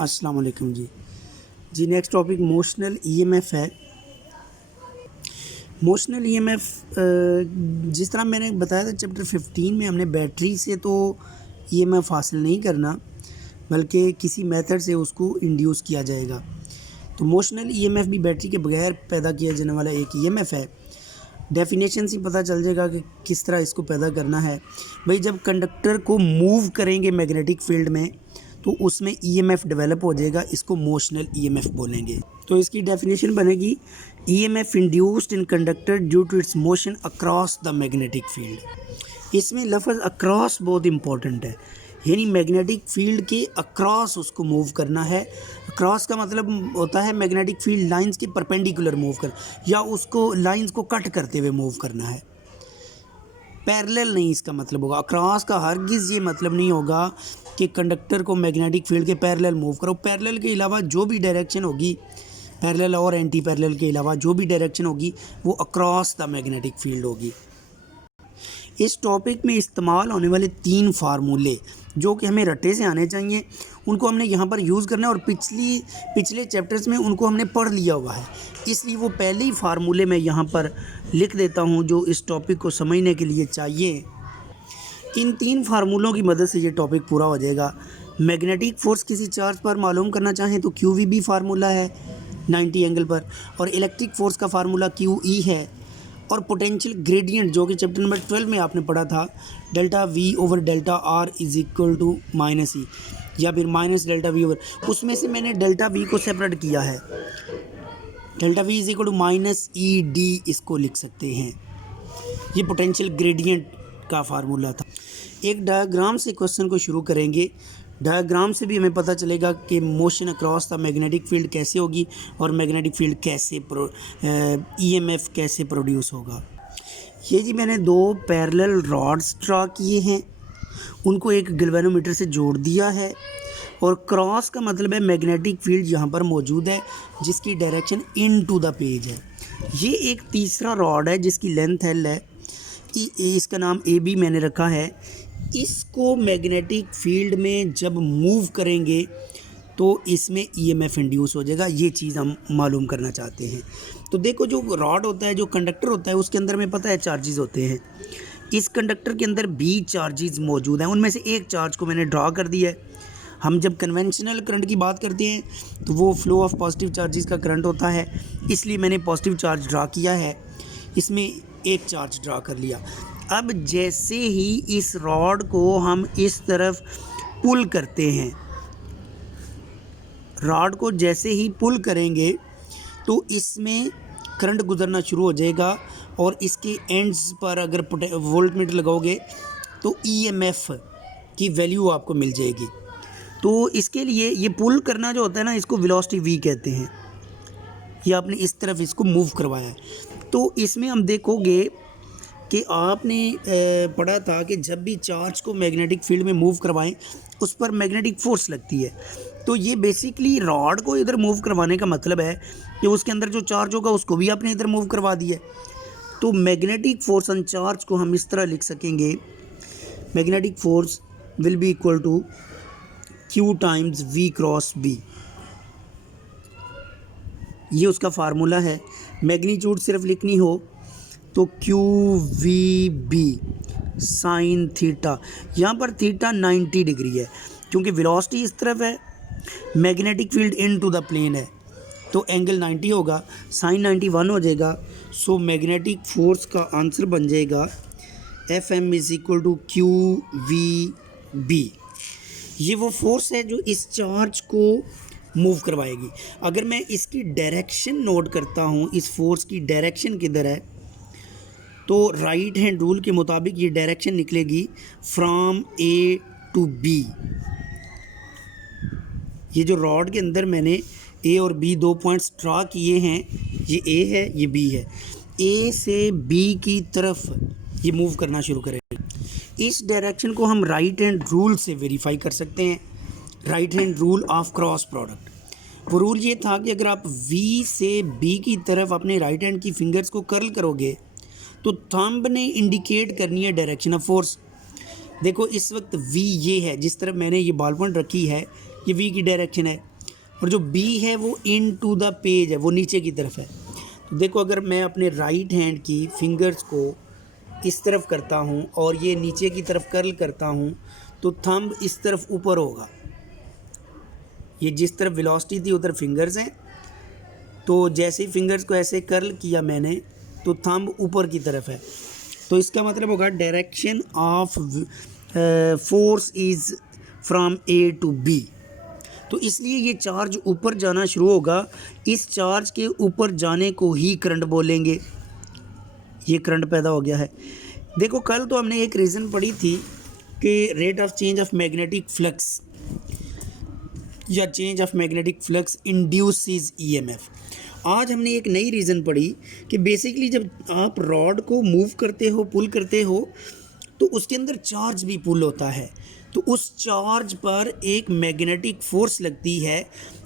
अस्सलाम वालेकुम जी next topic motional EMF है। मोशनल ईएमएफ जिस तरह मैंने बताया था चैप्टर 15 में, हमने बैटरी से तो ईएमएफ हासिल नहीं करना बल्कि किसी मेथड से उसको इंड्यूस किया जाएगा। तो मोशनल ईएमएफ भी बैटरी के बगैर पैदा किया जाने वाला एक ईएमएफ है। डेफिनेशन से पता चल जाएगा कि किस तरह इसको पैदा करना है। भाई, जब कंडक्टर को मूव करेंगे मैग्नेटिक फील्ड में तो उसमें ईएमएफ डेवलप हो जाएगा, इसको मोशनल ईएमएफ बोलेंगे। तो इसकी डेफिनेशन बनेगी EMF induced in conductor due to its motion across the magnetic field. इसमें लफ्ज़ अक्रॉस बहुत इंपॉर्टेंट है, यानी मैग्नेटिक फील्ड के अक्रॉस उसको मूव करना है। अक्रॉस का मतलब होता है मैग्नेटिक फील्ड लाइंस के परपेंडिकुलर मूव कर, या उसको लाइंस को कट करते हुए मूव करना है। पैरेलल नहीं इसका मतलब होगा। अक्रॉस का हरगिज़ ये मतलब नहीं होगा कि कंडक्टर को मैग्नेटिक फील्ड के पैरेलल मूव करो। पैरेलल के अलावा जो भी डायरेक्शन होगी, पैरेलल और एंटी पैरेलल के अलावा जो भी डायरेक्शन होगी वो अक्रॉस द मैग्नेटिक फील्ड होगी। इस टॉपिक में इस्तेमाल होने वाले 3 फार्मूले जो कि हमें रट्टे से आने चाहिए, उनको हमने यहाँ पर यूज़ करना है और पिछले चैप्टर्स में उनको हमने पढ़ लिया हुआ है, इसलिए वो पहले ही फार्मूले मैं यहाँ पर लिख देता हूँ जो इस टॉपिक को समझने के लिए चाहिए। इन 3 फार्मूलों की मदद से ये टॉपिक पूरा हो जाएगा। मैग्नेटिक फोर्स किसी चार्ज पर मालूम करना चाहें तो QVB फार्मूला है 90 एंगल पर, और इलेक्ट्रिक फोर्स का फार्मूला QE है, और पोटेंशियल ग्रेडियंट जो कि चैप्टर नंबर 12 में आपने पढ़ा था, delta V over delta R is equal to -E या फिर माइनस डेल्टा V ओवर, उसमें से मैंने डेल्टा V को सेपरेट किया है। Delta V is equal to -ED इसको लिख सकते हैं। ये पोटेंशियल ग्रेडियंट का फार्मूला था। एक डायग्राम से क्वेश्चन को शुरू करेंगे। डायग्राम से भी हमें पता चलेगा कि motion across the magnetic field कैसे होगी और मैग्नेटिक फील्ड कैसे ईएमएफ कैसे प्रोड्यूस होगा। ये जी मैंने 2 पैरेलल रॉड्स ड्रा किए हैं, उनको एक गैल्वेनोमीटर से जोड़ दिया है, और क्रॉस का मतलब है मैग्नेटिक फील्ड यहाँ पर मौजूद है जिसकी direction into the page है। ये एक तीसरा रॉड है जिसकी लेंथ L है, इसका नाम AB मैंने रखा है। इसको मैग्नेटिक फील्ड में जब मूव करेंगे तो इसमें ईएमएफ इंड्यूस हो जाएगा। ये चीज़ हम मालूम करना चाहते हैं। तो देखो, जो रॉड होता है, जो कंडक्टर होता है, उसके अंदर में पता है चार्जेस होते हैं। इस कंडक्टर के अंदर 20 चार्जेस मौजूद हैं, उनमें से एक चार्ज को मैंने ड्रा कर दिया है। हम जब कन्वेंशनल करंट की बात करते हैं तो वो फ्लो ऑफ पॉजिटिव चार्जेस का करंट होता है, इसलिए मैंने पॉजिटिव चार्ज ड्रा किया है, इसमें एक चार्ज ड्रा कर लिया। अब जैसे ही इस रॉड को हम इस तरफ पुल करते हैं, रॉड को जैसे ही पुल करेंगे तो इसमें करंट गुजरना शुरू हो जाएगा, और इसके एंड्स पर अगर वोल्टमीटर लगाओगे तो ईएमएफ की वैल्यू आपको मिल जाएगी। तो इसके लिए ये पुल करना जो होता है ना, इसको वेलोसिटी V कहते हैं। ये आपने इस तरफ इसको मूव करवाया है। तो इसमें हम देखोगे कि आपने पढ़ा था कि जब भी चार्ज को मैग्नेटिक फील्ड में मूव करवाएं उस पर मैग्नेटिक फोर्स लगती है। तो ये बेसिकली रॉड को इधर मूव करवाने का मतलब है कि उसके अंदर जो चार्ज होगा उसको भी आपने इधर मूव करवा दिया। तो मैग्नेटिक फोर्स ऑन चार्ज को हम इस तरह लिख सकेंगे, magnetic force will be equal to Q times V cross B। ये उसका फार्मूला है। मैग्नीट्यूड सिर्फ लिखनी हो तो QVB साइन थीटा, यहाँ पर थीटा 90 डिग्री है क्योंकि वेलोसिटी इस तरफ है, magnetic field into the plane है, तो एंगल 90 होगा, साइन 91 हो जाएगा। सो मैग्नेटिक फोर्स का आंसर बन जाएगा FM is equal to QVB। ये वो फोर्स है जो इस चार्ज को मूव करवाएगी। अगर मैं इसकी डायरेक्शन नोट करता हूँ, इस फोर्स की डायरेक्शन किधर है, तो राइट हैंड रूल के मुताबिक ये डायरेक्शन निकलेगी फ्रॉम A टू B। ये जो रॉड के अंदर मैंने A और B 2 पॉइंट्स ड्रा किए हैं, ये A है, ये B है। A से B की तरफ ये मूव करना शुरू करेगा। इस डायरेक्शन को हम राइट हैंड रूल से वेरीफाई कर सकते हैं, right hand rule of cross product. वो रूल ये था कि अगर आप V से B की तरफ अपने राइट हैंड की फिंगर्स को कर्ल करोगे तो थंब ने इंडिकेट करनी है डायरेक्शन ऑफ फोर्स। देखो, इस वक्त V ये है, जिस तरफ मैंने ये बॉल पॉइंट रखी है ये वी की डायरेक्शन है, और जो बी है वो इन टू द पेज है, वो नीचे की तरफ है। तो देखो अगर मैं अपने राइट हैंड की फिंगर्स को इस तरफ करता हूँ और ये नीचे की तरफ कर्ल करता हूँ तो थंब इस तरफ ऊपर होगा। ये जिस तरफ वेलोसिटी थी उधर फिंगर्स हैं, तो जैसे ही फिंगर्स को ऐसे कर्ल किया मैंने तो थंब ऊपर की तरफ है। तो इसका मतलब होगा direction of force is from A to B. तो इसलिए ये चार्ज ऊपर जाना शुरू होगा, इस चार्ज के ऊपर जाने को ही करंट बोलेंगे। ये करंट पैदा हो गया है। देखो कल तो हमने एक रीज़न पढ़ी थी कि rate of change of magnetic flux या change of magnetic flux induces EMF. आज हमने एक नई रीज़न पढ़ी कि बेसिकली जब आप रॉड को मूव करते हो, पुल करते हो, तो उसके अंदर चार्ज भी पुल होता है, तो उस चार्ज पर एक मैग्नेटिक फोर्स लगती है,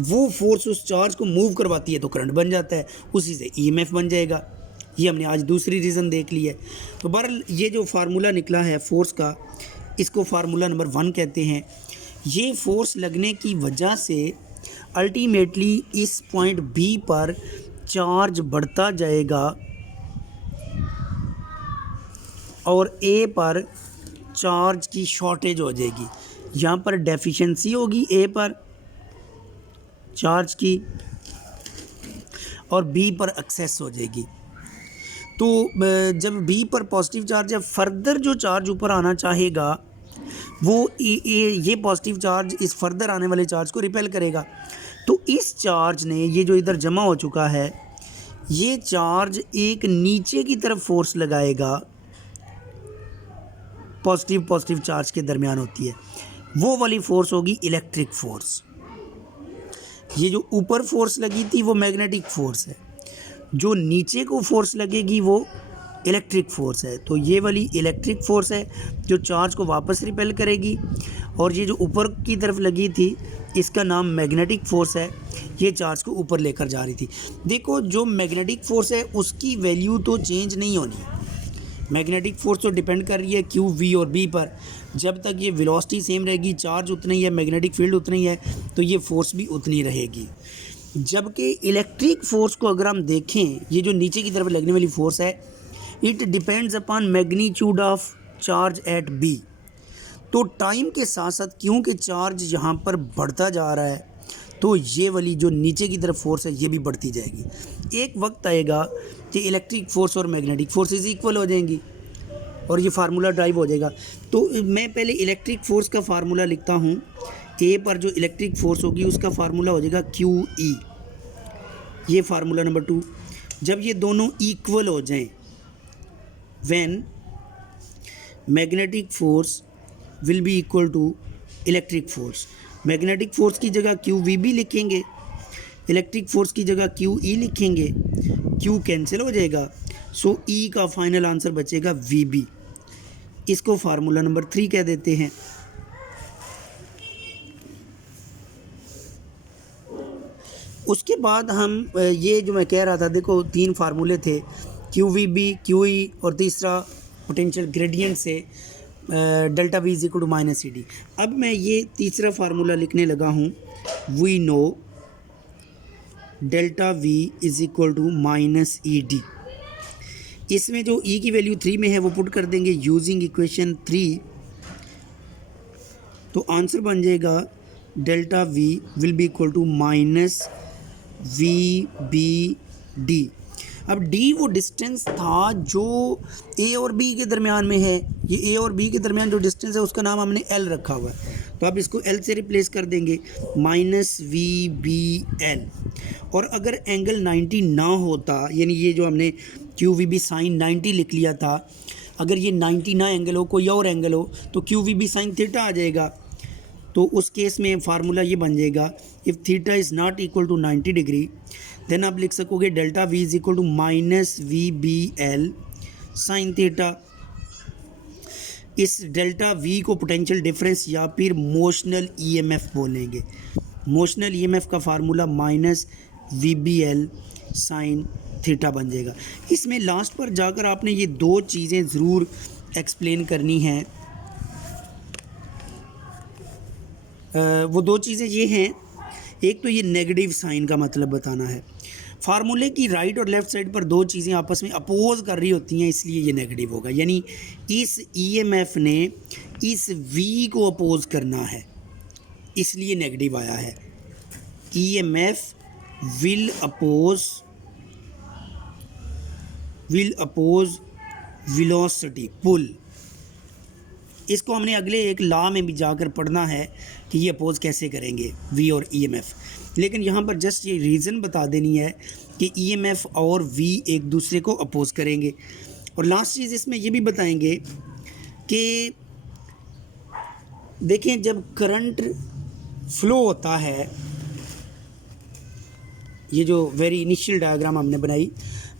वो फोर्स उस चार्ज को मूव करवाती है तो करंट बन जाता है, उसी से ईएमएफ बन जाएगा। ये हमने आज दूसरी रीज़न देख ली है। तो बहरहाल ये जो फार्मूला निकला है फोर्स का, इसको फार्मूला नंबर 1 कहते हैं। ये फोर्स लगने की वजह से अल्टीमेटली इस पॉइंट बी पर चार्ज बढ़ता जाएगा और ए पर चार्ज की शॉर्टेज हो जाएगी। यहाँ पर डेफिशिएंसी होगी ए पर चार्ज की और बी पर एक्सेस हो जाएगी। तो जब बी पर पॉजिटिव चार्ज है, फर्दर जो चार्ज ऊपर आना चाहेगा वो ये पॉजिटिव चार्ज इस फर्दर आने वाले चार्ज को रिपेल करेगा। तो इस चार्ज ने, ये जो इधर जमा हो चुका है, ये चार्ज एक नीचे की तरफ फोर्स लगाएगा, पॉजिटिव चार्ज के दरमियान होती है, वो वाली फोर्स होगी इलेक्ट्रिक फोर्स। ये जो ऊपर फोर्स लगी थी वो मैग्नेटिक फोर्स है, जो नीचे को फोर्स लगेगी वो इलेक्ट्रिक फोर्स है। तो ये वाली इलेक्ट्रिक फोर्स है जो चार्ज को वापस रिपेल करेगी, और ये जो ऊपर की तरफ लगी थी इसका नाम मैग्नेटिक फोर्स है, ये चार्ज को ऊपर लेकर जा रही थी। देखो जो मैग्नेटिक फोर्स है उसकी वैल्यू तो चेंज नहीं होनी, मैग्नेटिक फोर्स तो डिपेंड कर रही है क्यू, वी और बी पर। जब तक ये वेलोसिटी सेम रहेगी, चार्ज उतना ही है, मैग्नेटिक फील्ड उतना ही है, तो ये फोर्स भी उतनी रहेगी। जबकि इलेक्ट्रिक फोर्स को अगर हम देखें, ये जो नीचे की तरफ लगने वाली फोर्स है, it depends upon magnitude of charge at B. तो टाइम के साथ साथ क्योंकि चार्ज यहाँ पर बढ़ता जा रहा है, तो ये वाली जो नीचे की तरफ फोर्स है ये भी बढ़ती जाएगी। एक वक्त आएगा कि इलेक्ट्रिक फोर्स और मैग्नेटिक फोर्सेस इक्वल हो जाएंगी और ये फार्मूला ड्राइव हो जाएगा। तो मैं पहले इलेक्ट्रिक फोर्स का फार्मूला लिखता हूँ। ए पर जो इलेक्ट्रिक फोर्स होगी उसका फार्मूला हो जाएगा क्यू ई, ये फार्मूला नंबर 2। जब ये दोनों इक्वल हो जाएं, when magnetic force will be equal to electric force, magnetic force की जगह क्यू वी भी लिखेंगे, इलेक्ट्रिक फोर्स की जगह क्यू ई लिखेंगे, क्यू कैंसिल हो जाएगा, सो ई का फाइनल आंसर बचेगा वी बी। इसको फार्मूला नंबर 3 कह देते हैं। उसके बाद हम ये जो मैं कह रहा था, देखो 3 फार्मूले थे, q we B, q E, और तीसरा पोटेंशियल ग्रेडियंट से delta V is equal to minus E d. अब मैं ये तीसरा फार्मूला लिखने लगा हूँ, we know delta V is equal to minus E d. इसमें जो ई की वैल्यू 3 में है वो पुट कर देंगे यूजिंग इक्वेशन 3, तो आंसर बन जाएगा delta V will be equal to minus we B d. अब डी वो डिस्टेंस था जो ए और बी के दरमियान में है, ये ए और बी के दरमियान जो डिस्टेंस है उसका नाम हमने एल रखा हुआ है, तो अब इसको एल से रिप्लेस कर देंगे, माइनस वी बी एल। और अगर एंगल 90 ना होता, यानी ये जो हमने क्यू वी बी साइन 90 लिख लिया था, अगर ये 90 ना एंगल हो, कोई और एंगल हो, तो Q we B sine theta आ जाएगा। तो उस केस में फार्मूला ये बन जाएगा, if theta is not equal to 90 degree, then आप लिख सकोगे delta V is equal to minus we B L sine theta. इस डेल्टा वी को पोटेंशियल डिफरेंस या फिर मोशनल ईएमएफ बोलेंगे। मोशनल ईएमएफ का formula minus we B L sine theta बन जाएगा। इसमें लास्ट पर जाकर आपने ये 2 चीज़ें ज़रूर एक्सप्लेन करनी हैं। वो दो चीज़ें ये हैं, एक तो ये नेगेटिव साइन का मतलब बताना है। फार्मूले की राइट और लेफ़्ट साइड पर दो चीज़ें आपस में अपोज कर रही होती हैं, इसलिए ये नेगेटिव होगा। यानी इस ईएमएफ ने इस वी को अपोज करना है, इसलिए नेगेटिव आया है। ईएमएफ विल अपोज वेलोसिटी पुल। इसको हमने अगले एक लॉ में भी जाकर पढ़ना है कि ये अपोज कैसे करेंगे वी और ईएमएफ। लेकिन यहाँ पर जस्ट ये रीज़न बता देनी है कि ईएमएफ और वी एक दूसरे को अपोज करेंगे। और लास्ट चीज़ इसमें ये भी बताएंगे कि देखें, जब करंट फ्लो होता है, ये जो वेरी इनिशियल डायग्राम हमने बनाई,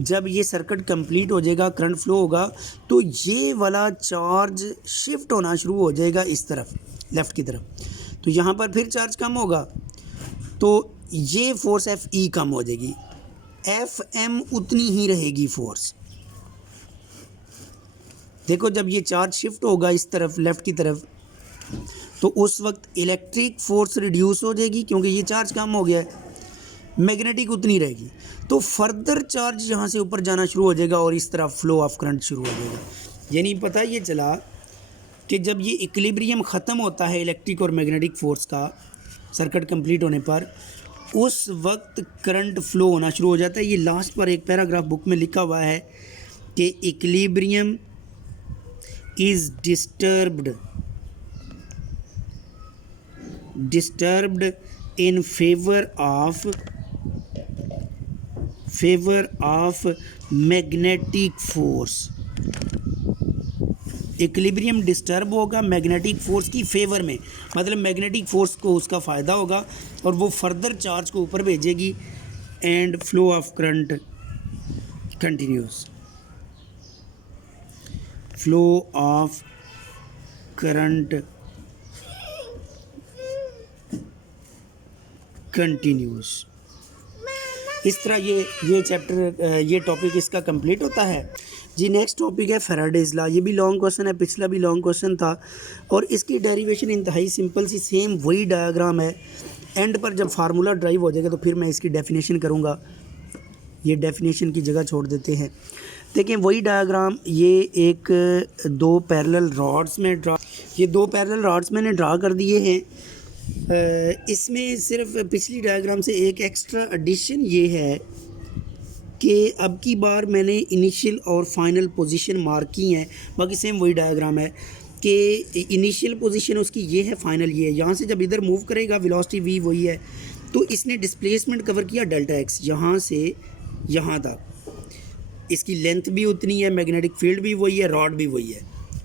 जब ये सर्किट कंप्लीट हो जाएगा, करंट फ्लो होगा, तो ये वाला चार्ज शिफ्ट होना शुरू हो जाएगा इस तरफ, लेफ़्ट की तरफ। तो यहाँ पर फिर चार्ज कम होगा, तो ये फोर्स एफ ई कम हो जाएगी, एफ एम उतनी ही रहेगी फोर्स। देखो, जब ये चार्ज शिफ्ट होगा इस तरफ, लेफ़्ट की तरफ, तो उस वक्त इलेक्ट्रिक फोर्स रिड्यूस हो जाएगी क्योंकि ये चार्ज कम हो गया है, मैग्नेटिक उतनी रहेगी। तो फर्दर चार्ज यहाँ से ऊपर जाना शुरू हो जाएगा और इस तरह फ्लो ऑफ करंट शुरू हो जाएगा। यानी पता ये चला कि जब ये इक्विलिब्रियम ख़त्म होता है इलेक्ट्रिक और मैग्नेटिक फोर्स का सर्किट कंप्लीट होने पर, उस वक्त करंट फ्लो होना शुरू हो जाता है। ये लास्ट पर एक पैराग्राफ बुक में लिखा हुआ है कि equilibrium is disturbed in favor of magnetic force। Equilibrium disturb होगा मैग्नेटिक फोर्स की फेवर में, मतलब मैग्नेटिक फोर्स को उसका फ़ायदा होगा और वो फर्दर चार्ज को ऊपर भेजेगी and flow of current continuous. Flow of current continuous. इस तरह ये चैप्टर, ये टॉपिक इसका कंप्लीट होता है जी। नेक्स्ट टॉपिक है फैराडेज लॉ। ये भी लॉन्ग क्वेश्चन है, पिछला भी लॉन्ग क्वेश्चन था और इसकी डेरिवेशन इंतहाई सिंपल सी, सेम वही डायग्राम है। एंड पर जब फार्मूला ड्राइव हो जाएगा तो फिर मैं इसकी डेफिनेशन करूँगा। ये डेफिनेशन की जगह छोड़ देते हैं। देखें, वही डायग्राम, ये एक दो पैरेलल रॉड्स मैंने ड्रा कर दिए हैं। इसमें सिर्फ पिछली डायग्राम से एक एक्स्ट्रा एडिशन ये है कि अब की बार मैंने इनिशियल और फाइनल पोजीशन मार्क की हैं। बाकी सेम वही डायग्राम है कि इनिशियल पोजीशन उसकी ये है, फाइनल ये है। यहाँ से जब इधर मूव करेगा वेलोसिटी वी वही है, तो इसने डिस्प्लेसमेंट कवर किया डेल्टा एक्स, यहाँ से यहाँ तक। इसकी लेंथ भी उतनी है, मैग्नेटिक फील्ड भी वही है, रॉड भी वही है,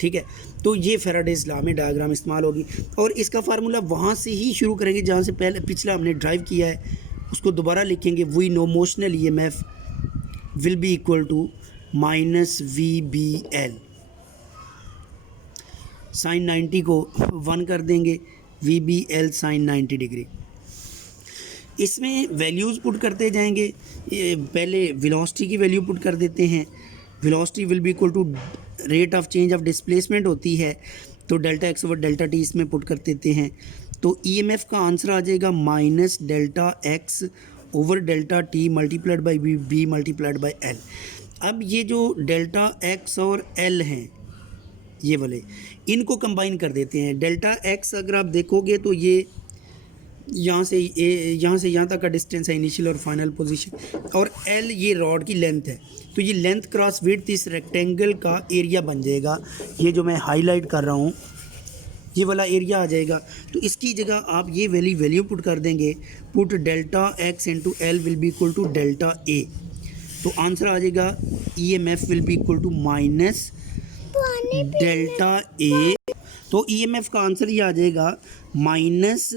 ठीक है। तो ये फैराडेज लॉ में डायग्राम इस्तेमाल होगी और इसका फार्मूला वहाँ से ही शुरू करेंगे जहाँ से पहले पिछला हमने ड्राइव किया है, उसको दोबारा लिखेंगे। We know motional EMF will be equal to minus we B L, sine 90 को 1 कर देंगे, v B L sine 90 degree. इसमें वैल्यूज़ पुट करते जाएंगे। पहले वेलोसिटी की वैल्यू पुट कर देते हैं। Velocity will be equal to rate of change of displacement होती है, तो delta x over delta t इसमें पुट कर देते हैं। तो ईएमएफ का आंसर आ जाएगा minus delta x over delta t multiplied by B multiplied by l. अब ये जो डेल्टा एक्स और एल हैं, ये वाले, इनको कंबाइन कर देते हैं। डेल्टा एक्स अगर आप देखोगे तो ये यहाँ से यहाँ तक का डिस्टेंस है, इनिशियल और फाइनल पोजीशन, और एल ये रॉड की लेंथ है। तो ये लेंथ क्रॉस विड्थ इस रेक्टेंगल का एरिया बन जाएगा। ये जो मैं हाईलाइट कर रहा हूँ, ये वाला एरिया आ जाएगा। तो इसकी जगह आप ये वैल्यू पुट कर देंगे, put delta X into L will be equal to delta A. तो आंसर आ जाएगा EMF will be equal to minus delta A. तो ईएमएफ का आंसर ये आ जाएगा माइनस,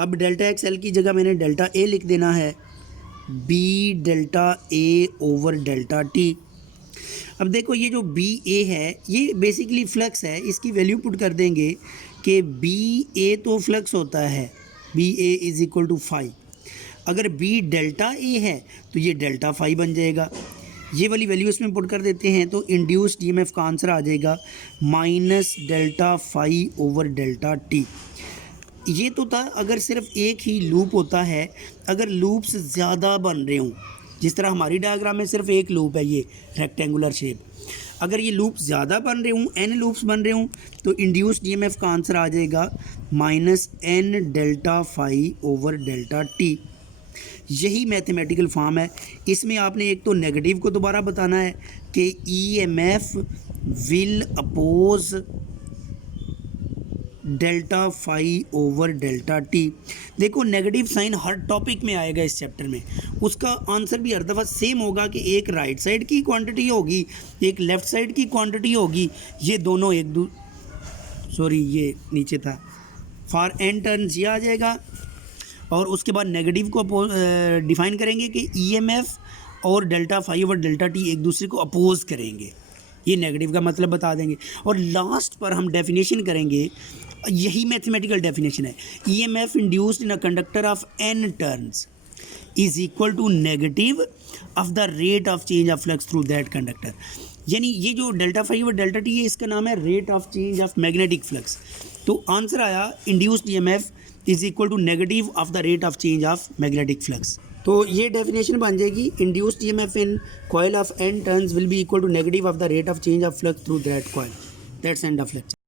अब डेल्टा एक्स एल की जगह मैंने डेल्टा ए लिख देना है, बी डेल्टा ए ओवर डेल्टा टी। अब देखो, ये जो बी ए है ये बेसिकली फ्लक्स है। इसकी वैल्यू पुट कर देंगे कि बी ए तो फ्लक्स होता है, B A is equal to phi. अगर बी डेल्टा ए है तो ये डेल्टा फाई बन जाएगा। ये वाली वैल्यू इसमें पुट कर देते हैं तो इंड्यूस्ड ईएमएफ का आंसर आ जाएगा minus delta phi over delta t. ये तो था अगर सिर्फ एक ही लूप होता है, अगर लूप्स ज़्यादा बन रहे हों, जिस तरह हमारी डायग्राम में सिर्फ एक लूप है, ये रेक्टेंगुलर शेप, अगर ये लूप ज़्यादा बन रहे हों, n लूप्स बन रहे हों, तो इंड्यूस्ड ईएमएफ का आंसर आ जाएगा -n delta phi over delta t. यही मैथमेटिकल फॉर्म है। इसमें आपने एक तो नेगेटिव को दोबारा बताना है कि EMF will oppose delta phi over delta t. देखो नेगेटिव साइन हर टॉपिक में आएगा इस चैप्टर में, उसका आंसर भी हर दफ़ा सेम होगा कि एक राइट साइड की क्वांटिटी होगी, एक लेफ़्ट साइड की क्वांटिटी होगी, ये दोनों ये नीचे था, फॉर एन टर्न्स ये आ जाएगा। और उसके बाद नेगेटिव को डिफ़ाइन करेंगे कि ईएमएफ और delta phi over delta t एक दूसरे को अपोज करेंगे, ये नेगेटिव का मतलब बता देंगे। और लास्ट पर हम डेफिनेशन करेंगे, यही मैथमेटिकल डेफिनेशन है, EMF induced in a conductor of n turns is equal to negative of the rate of change of flux through that conductor. यानी ये जो डेल्टा फाई और डेल्टा टी है, इसका नाम है rate of change of magnetic flux. तो answer आया induced EMF is equal to negative of the rate of change of magnetic flux. तो ये डेफिनेशन बन जाएगी, induced EMF in coil of n turns will be equal to negative of the rate of change of flux through that coil. That's end of lecture.